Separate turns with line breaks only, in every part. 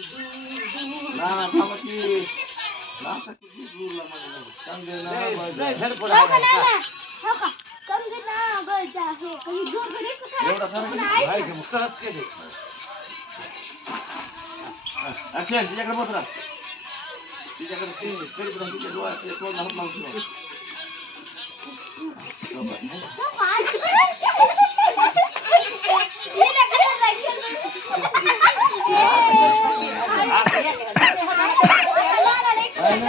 ना ना थांबा की नाचा किती दूरला मला चांगले ना लय- बरं. लय झडपड हो का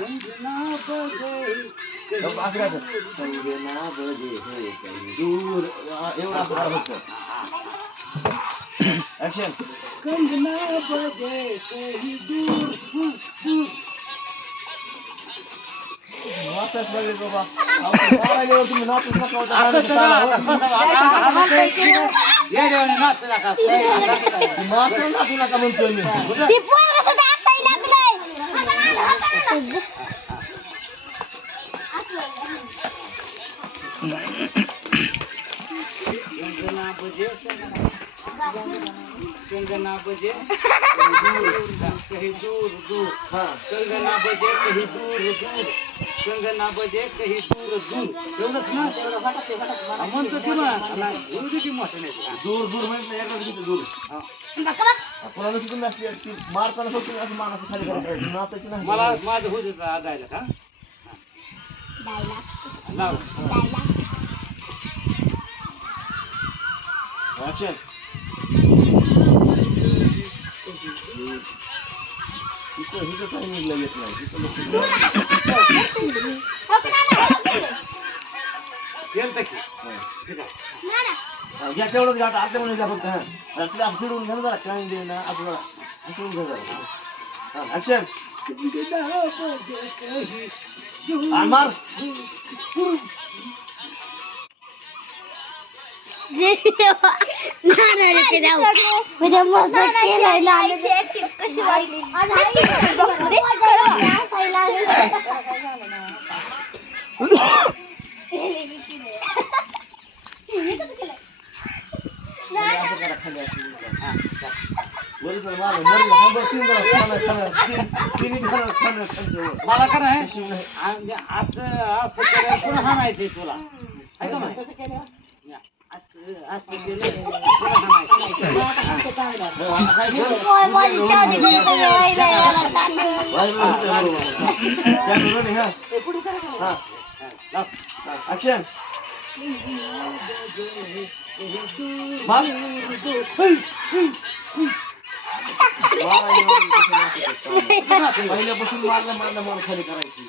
मार. असं असं करायचं. खाली खाली लोक असं करायचं. संजना बजे हे काही दूर आ, एवढं असं करा फक्त. Action. कंगना बजे कहीं दूर दूर दूर नाचत बघे बाबा. अहो, मारायल्यावर तुम्ही नाचूच नका होता. आता तर नाचू या देवाने नाचू नका. नाचू नका म्हणतोय मी कंगना बजे कंगना बजे कहीं दूर कहीं दूर दूर हा. कंगना बजे कहीं दूर दूर कंगना बजे कहीं दूर दूर. एवढंच ना? हा, म्हणतो की मग एवढी किती मोठं नाही ते. दूर दूर एकच किती दूर. हा. मारताना फक्त असं मानाचं खाली करायचं नाचायची नाही. मला माझं होत गायला का लाव. डायलॉग. इथं इथं टायमिंगला येत नाही. तेवढंच घ्या आता म्हणून घ्या फक्त. हा तिला असं फिरवून घ्या ना जरा काय दे ना असं जरा असं फिरवून घ्या जरा मार मला का नाही असं असं केलं पुन्हा हाणायचंय तुला. Action. मार. पहिल्यापासून मारलं मारलं मार खाली करायची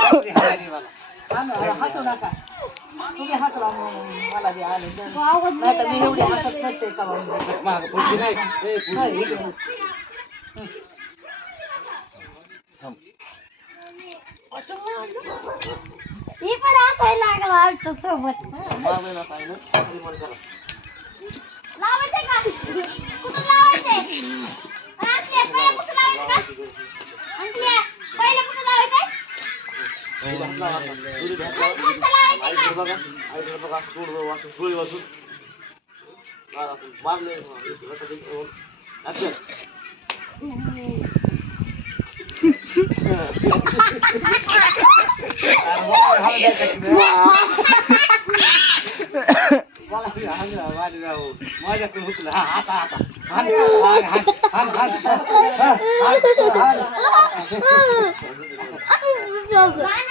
मला. मागं? पुढची नाही. ए, पुढची इकडे.
ही पण हसायला लागला आमच्यासोबत.
मारलं ना काय नाही तरी
लावायचंय का? कुठं लावायचंय
Mana?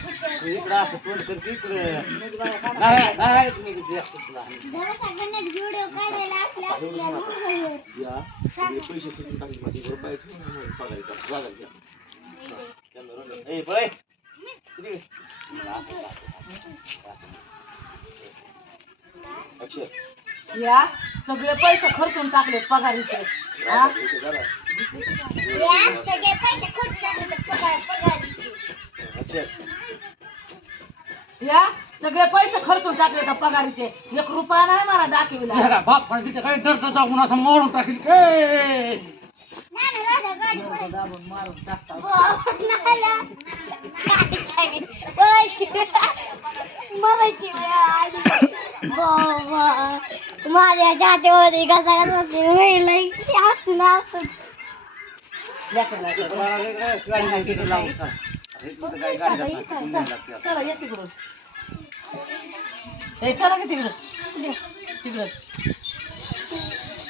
इकडं असं तोंड करते इकडं. नाही, नाही, तुम्ही किती जास्त तुला.
व्हिडिओ काढायला असल्या आपल्या
मोबाईलवर. या सगळे पैसे फिरून टाकले माझे घर पाय ठेवून पगारीचा वाजा घ्या. ए अच्छा या सगळे पैसे खर्चून टाकले पगारीचे हा? पगार. अच्छा या सगळे पैसे खर्चून टाकले तर पगारीचे एक रुपया नाही मला दाखविला जरा बाप पण तिथे काही डरतं जाऊन असं मारून टाकील ए! ना. दाबून मारून टाकता
ना. माझ्या छातीवरती कसा कसा असून असून
लेकरं- लावून चला. हे. चला ये तिकडून. ए चला की तिकडं. तिकडं.